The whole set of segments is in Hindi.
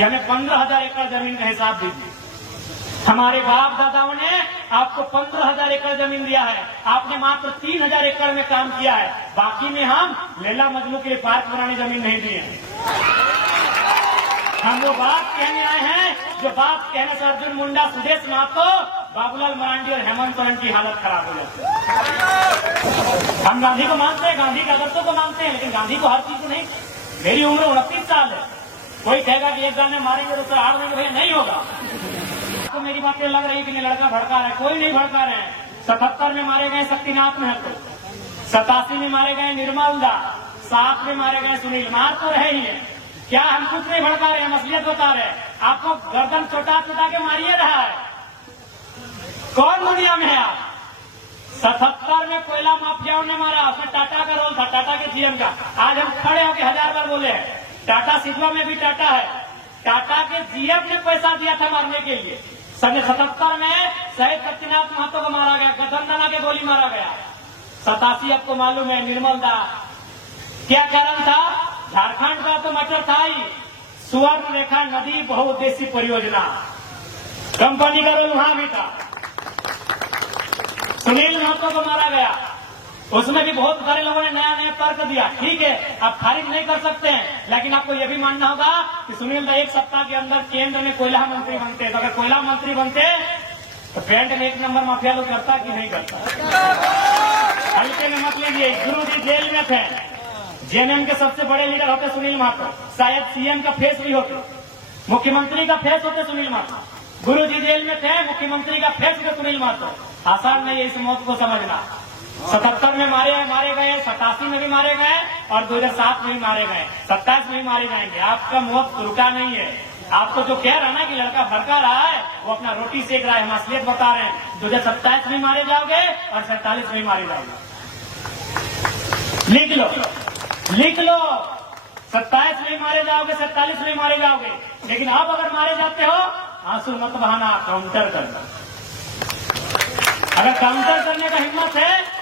हमें 15,000 एकड़ जमीन का हिसाब दीजिए। हमारे बाप दादाओं ने आपको 15,000 एकड़ जमीन दिया है, आपने मात्र 3,000 एकड़ में काम किया है, बाकी में हम लैला मजनू के लिए पार्क बनाने जमीन नहीं दिए हैं। हम वो बात कहने आए हैं जो बात कहने से अर्जुन मुंडा, सुदेश महतो, बाबूलाल मरांडी और हेमंत सोरेन की हालत खराब हो जाती है। हम गांधी को मानते हैं, गांधी के आदर्शों को मानते हैं, लेकिन गांधी को हर चीज नहीं। मेरी उम्र 29 साल है, कोई कहेगा कि एक गाल में मारेंगे तो उसे हार देंगे, भैया नहीं होगा। तो मेरी बातें लग रही कि लड़का भड़का रहा है, कोई नहीं भड़का रहे हैं। 77 में मारे गए शक्तिनाथ महतो, 87 में मारे गए निर्मल दास, 7 में मारे गए सुनील, मार तो रहे ही है। क्या हम कुछ नहीं भड़का रहे हैं, असलियत बता रहे हैं। आपको गर्दन चोटा चोटा के मारिए रहा है। कौन दुनिया में है आप? 77 में कोयला माफियाओं ने मारा, उसमें टाटा का रोल था, टाटा के जीएम का। आज हम खड़े होकर 1000 बार बोले हैं, टाटा सिधवा में भी टाटा है। टाटा के जीएम ने पैसा दिया था मारने के लिए। 77 में शहीद शक्तिनाथ महतो को मारा गया, गदनदाना के गोली मारा गया। 87 आपको मालूम है, निर्मल दास। क्या कारण था? झारखंड का तो मटर था ही, सुवर्ण रेखा नदी बहुउद्देशीय परियोजना, कंपनी का रोल वहां भी था। सुनील महतो को मारा गया, उसमें भी बहुत सारे लोगों ने नया नया तर्क दिया। ठीक है, आप खारिज नहीं कर सकते हैं, लेकिन आपको यह भी मानना होगा कि सुनील दा 1 सप्ताह के अंदर केंद्र में कोयला मंत्री बनते। तो अगर कोयला मंत्री बनते तो पेंट में 1 नंबर माफिया लोग करता कि नहीं करता? हल्के में मत लीजिए। गुरु जी जेल में थे, जेएमएम के सबसे बड़े लीडर होते सुनील महतो, शायद सीएम का फेस भी होते, मुख्यमंत्री का फेस होते सुनील महतो। गुरु जी जेल में थे, मुख्यमंत्री का फेस होते सुनील महतो। आसान नहीं है इस मौत को समझना। 77 में मारे गए, 87 में भी मारे गए और 2007 में भी मारे गए, 27 में भी मारे जाएंगे। आपका मौत रुका नहीं है। आपको जो कह रहा है ना कि लड़का भड़का रहा है, वो अपना रोटी सेक रहा है, हम असलियत बता रहे हैं। 2027 में मारे जाओगे और 47 में भी मारे जाओगे। लिख लो, लिख लो, 27 में मारे जाओगे, 47 में मारे जाओगे। लेकिन अब अगर मारे जाते हो, आंसू मत बहाना, काउंटर करना। अगर काउंटर करने का हिम्मत है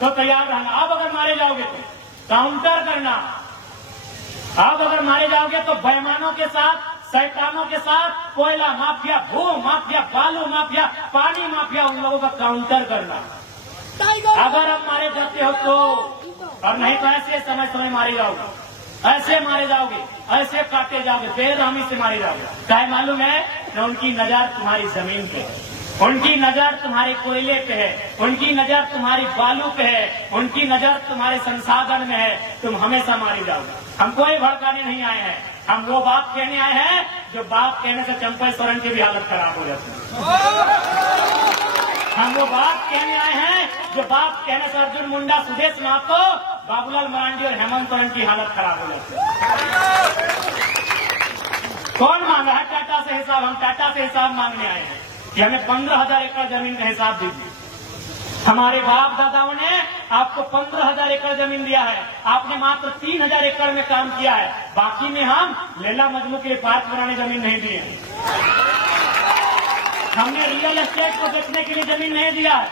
तो तैयार रहना। अब अगर मारे जाओगे तो काउंटर करना। अब अगर मारे जाओगे तो बेईमानों के साथ, शैतानों के साथ, कोयला माफिया, भू माफिया, बालू माफिया, पानी माफिया, उन लोगों का काउंटर करना। अगर अब मारे जाते हो तो, और नहीं तो ऐसे समय समय मारे जाओगे, ऐसे मारे जाओगे, ऐसे काटे जाओगे, बेरहमी से मारे जाओगे। क्या मालूम है कि उनकी नजर तुम्हारी जमीन पे है, उनकी नजर तुम्हारे कोयले पे है, उनकी नजर तुम्हारी बालू पे है, उनकी नजर तुम्हारे संसाधन में है। तुम हमेशा मारे जाओगे। हम कोई भड़काने नहीं आए हैं, हम वो बात कहने आए हैं जो बात कहने से चंपा सोरेन की भी हालत खराब हो जाती है। हम वो बात कहने आए हैं जो बात कहने से अर्जुन मुंडा, सुदेश महतो, बाबूलाल मरांडी और हेमंत सोरेन की हालत खराब हो जाती है। कौन मांगा है टाटा से हिसाब? हम टाटा से हिसाब मांगने आए हैं कि हमें 15,000 एकड़ जमीन का हिसाब दीजिए। हमारे बाप दादाओं ने आपको 15,000 एकड़ जमीन दिया है, आपने मात्र 3,000 एकड़ में काम किया है, बाकी में हम लैला मजनू के लिए पार्क बनाने जमीन नहीं दिए हैं। हमने रियल एस्टेट को बेचने के लिए जमीन नहीं दिया है।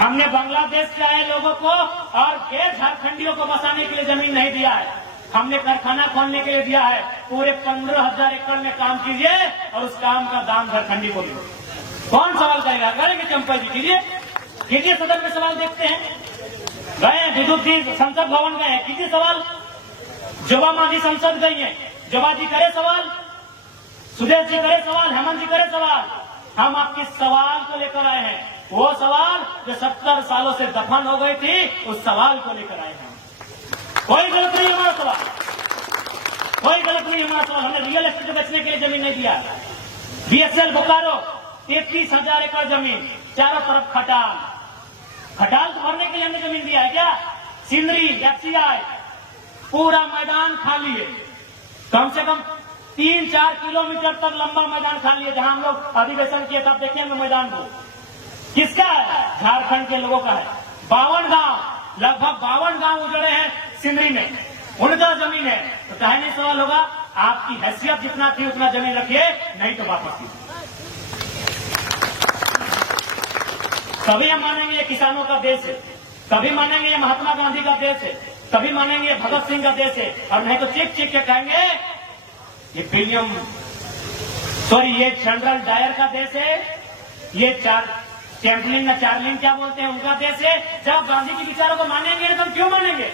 हमने बांग्लादेश से आए लोगों को और गैर झारखंडियों को बसाने के लिए जमीन नहीं दिया है। हमने कारखाना खोलने के लिए दिया है। पूरे 15,000 एकड़ में काम कीजिए और उस काम का दाम झारखंडी को दीजिए। कौन सवाल करेगा? करेंगे चंपा जी, कीजिए, कीजिए, सदन में सवाल देखते हैं। गए विद्युत जी संसद भवन गए, कीजिए सवाल। जोबा मांझी संसद गई है, जोबा जी करे सवाल, सुदेश जी करे सवाल, हेमंत जी करे सवाल। हम आपके सवाल को लेकर आए हैं, वो सवाल जो 70 सालों से दफन हो गई थी, उस सवाल को लेकर आए हैं। कोई गलत नहीं हमारा सवाल, कोई गलत नहीं हमारा सवाल। हमने रियल एस्टेट बेचने के लिए जमीन नहीं दिया। बीएसएल बोकारो 33,000 एकड़ जमीन, चारों तरफ खटाल, खटाल तो भरने के लिए हमने जमीन दिया है क्या? सिंदरी, एफसीआई, पूरा मैदान खाली है। कम से कम 3-4 किलोमीटर तक लंबा मैदान खाली है। जहां हम लोग अधिवेशन किए तब देखेंगे मैदान को, किसका है? झारखंड के लोगों का है। 52 गांव, लगभग 52 गांव उजड़े हैं सिंदरी में, उनका जमीन है। तो चाहे नहीं सवाल होगा, आपकी हैसियत जितना थी उतना जमीन रखिए, नहीं तो वापस कीजिए। तभी हम मानेंगे ये किसानों का देश है, तभी मानेंगे ये महात्मा गांधी का देश है, तभी मानेंगे भगत सिंह का देश है। और नहीं तो चीख चीख के कहेंगे ये प्रीमियम ये जनरल डायर का देश है, ये चैंपलिन ना चार्लिन क्या बोलते हैं उनका देश है। जब गांधी के विचारों को मानेंगे तो हम क्यों मानेंगे?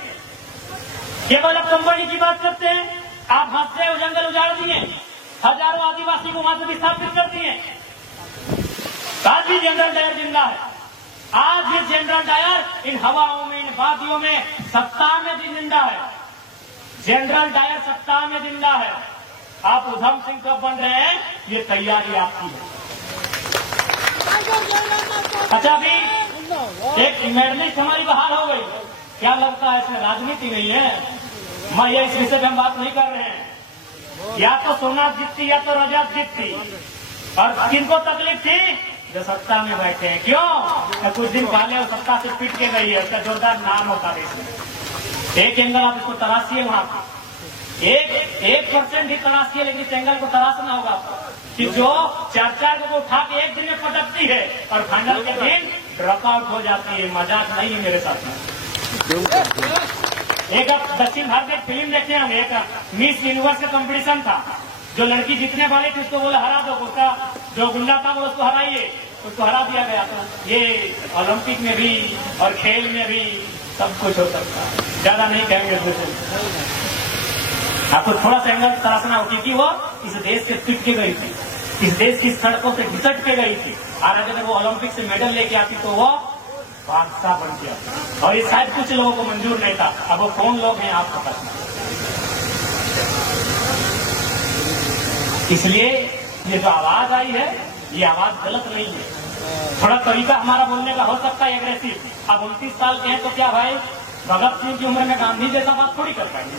केवल अब कंपनी की बात करते हैं। आप हंसते हो, जंगल उजाड़ दिए, हजारों आदिवासी को वहां से विस्थापित कर दिए। आज भी जनरल डायर जिंदा है। आज भी जनरल डायर इन हवाओं में, इन वादियों में सत्ता में भी जिंदा है। जनरल डायर सत्ता में जिंदा है। आप उधम सिंह कब बन रहे हैं, ये तैयारी आपकी है। अच्छा, अभी एक मेडलिस्ट हमारी बहाल हो गई। क्या लगता है इसमें राजनीति नहीं है? मैं ये इस विषय पे हम बात नहीं कर रहे हैं। या तो सोना जीतती या तो रजत जीतती। और किनको तकलीफ थी? जो सत्ता में बैठे हैं। क्यों? तो कुछ दिन पहले वो सत्ता से पिट के गई है, उसका जोरदार नाम होता है इसमें। एक एंगल आप इसको तराशिए, वहां पर 1% ही तराशिए, लेकिन इस एंगल को तराशना होगा आपको कि जो 4 को उठा के एक दिन में पटकती है और फाइनल के दिन ड्रॉपआउट हो जाती है। मजाक नहीं है मेरे साथ में। एक दक्षिण भारत एक फिल्म देखे हम, एक मिस यूनिवर्स का कंपटीशन था। जो लड़की जीतने वाली थी उसको बोले हरा दो, उसका जो गुंडा था वो उसको हराइए, उसको हरा दिया गया। तो ये ओलंपिक में भी और खेल में भी सब कुछ हो सकता है। ज्यादा नहीं कहेंगे। आपको थोड़ा सा एंगल तराशना हो, क्योंकि वो इस देश से पिट के गई थी, इस देश की सड़कों से घिसट के गई थी। और अगर वो ओलंपिक से मेडल लेके आती तो वो बादशाह बन गया। और ये शायद कुछ लोगों को मंजूर नहीं था। अब वो कौन लोग हैं आपको पता। इसलिए ये जो आवाज आई है, ये आवाज गलत नहीं है। थोड़ा तरीका हमारा बोलने का हो सकता है एग्रेसिव। अब 29 साल के हैं तो क्या भाई भगत सिंह की उम्र में गांधी जैसा बात थोड़ी कर पाएंगे।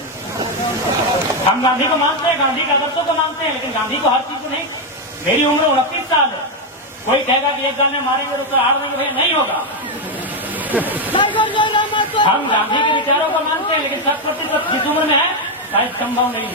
हम गांधी को मानते हैं, गांधी के आदर्शों को मानते हैं, लेकिन गांधी को हर चीज को नहीं। मेरी उम्र 29 साल है। कोई कहेगा कि एक गाने मारेंगे तो हार देंगे, भैया नहीं होगा। हम गांधी के विचारों को मानते हैं, लेकिन 100% जिस उम्र में है शायद संभव नहीं है।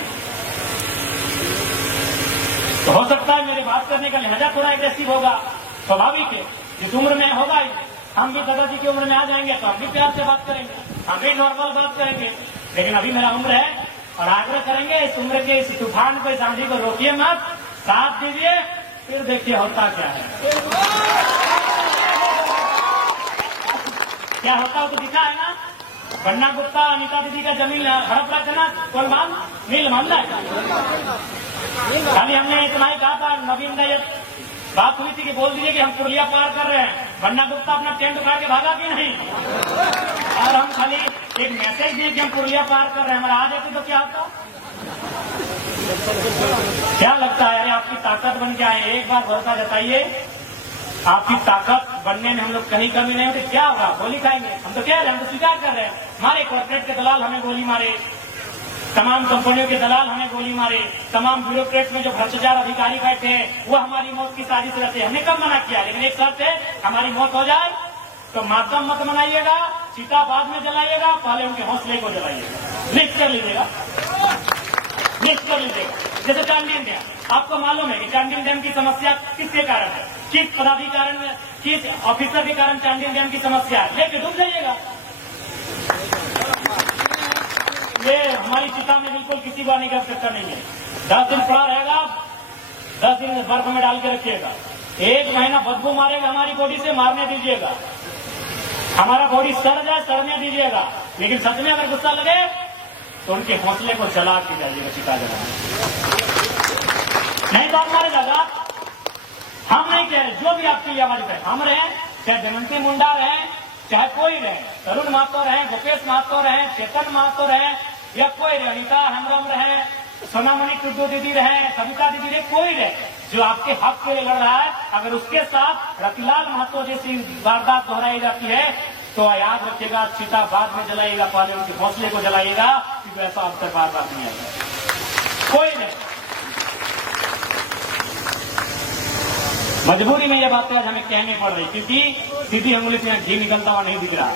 तो हो सकता है मेरे बात करने का लहजा थोड़ा एग्रेसिव होगा, स्वाभाविक है। जिस उम्र में होगा ही, हम भी दादाजी की उम्र में आ जाएंगे तो हम भी प्यार से बात करेंगे, हम भी नॉर्मल बात करेंगे। लेकिन अभी मेरा उम्र है और आग्रह करेंगे इस उम्र के इस तूफान को, इस आंधी को रोकिए मत, साथ दीजिए, फिर देखिए होता क्या है। क्या होता है तो दिखा है ना। बन्ना गुप्ता अनिता दीदी का जमीन हड़प रहा था ना, कौन नील मामला है। खाली हमने इतना ही कहा था, नवीन ने बात हुई थी कि बोल दीजिए कि हम पुरलिया पार कर रहे हैं। बन्ना गुप्ता अपना टेंट उठा के भागा कि नहीं। और हम खाली एक मैसेज दिए कि हम पुरलिया पार कर रहे हैं, हमारा आ जाते तो क्या होता। क्या लगता है? अरे आपकी ताकत बन के आए, एक बार भरोसा जताइए, आपकी ताकत बनने में हम लोग कहीं कमी नहीं होती। क्या होगा? गोली खाएंगे। हम तो कह रहे हैं, हम तो स्वीकार कर रहे हैं। हमारे कॉर्पोरेट के दलाल हमें गोली मारे, तमाम कंपनियों के दलाल हमें गोली मारे, तमाम ब्यूरोक्रेट में जो भ्रष्टाचार अधिकारी बैठे हैं वो हमारी मौत की साजिश रहते हैं। हमने कब मना किया, लेकिन एक शर्त है, हमारी मौत हो जाए तो मातम मत मनाइएगा, चिता बाद में जलाइएगा, पहले उनके हौसले को जलाइएगा। लिख कर लीजिएगा, लिख कर लीजिएगा। जैसे चांडिल डैम, आपको मालूम है कि चांडिल डैम की समस्या किसके कारण है, किस पदाधिकारी में, किस ऑफिसर के कारण चांडिल डैम की समस्या है, लेके डूब जाइएगा। ये हमारी चिता में बिल्कुल किसी बात का आवश्यकता नहीं है। 10 दिन पड़ा रहेगा, 10 दिन बर्फ में डाल के रखिएगा। 1 महीना बदबू मारेगा हमारी बॉडी से, मारने दीजिएगा। हमारा बॉडी सड़ जाए, सड़ने दीजिएगा। लेकिन सच में अगर गुस्सा लगे तो उनके हौसले को जला के जाइएगा, चिता जला। नहीं तो आप मारे जाएगा। हम नहीं कह रहे, जो भी आपके लिए आवाज है, हम रहे, चाहे देवंती मुंडा रहे, चाहे कोई रहे, तरुण महतो रहे, भूपेश महतो रहे, चेतन महतो रहे, या कोई रहे, अनिता हेम्ब्रम रहे, सोनामणि टुड्डू दीदी रहे, सविता दीदी रहे, कोई रहे, जो आपके हक के लिए लड़ रहा है, अगर उसके साथ रतिलाल महतो जैसी वारदात दोहराई जाती है तो याद रखिएगा, चिता बाद में जलाइएगा, पहले उनके हौसले को जलाइएगा, क्योंकि ऐसा अब तक बार बार नहीं आएगा। कोई नहीं। मजबूरी में यह बातें आज हमें कहनी पड़ रही, क्योंकि सीधी अंगुली से घी निकलता हुआ नहीं दिख रहा है।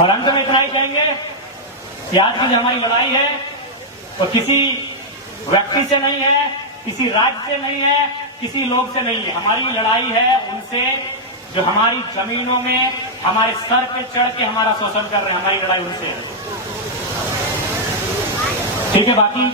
और अंत में इतना ही कहेंगे कि आज की जो हमारी लड़ाई है वो किसी व्यक्ति से नहीं है, किसी राज्य से नहीं है, किसी लोग से नहीं है। हमारी लड़ाई है उनसे जो हमारी जमीनों में हमारे सर पे चढ़ के हमारा शोषण कर रहे हैं। हमारी लड़ाई उनसे है। ठीक है, बाकी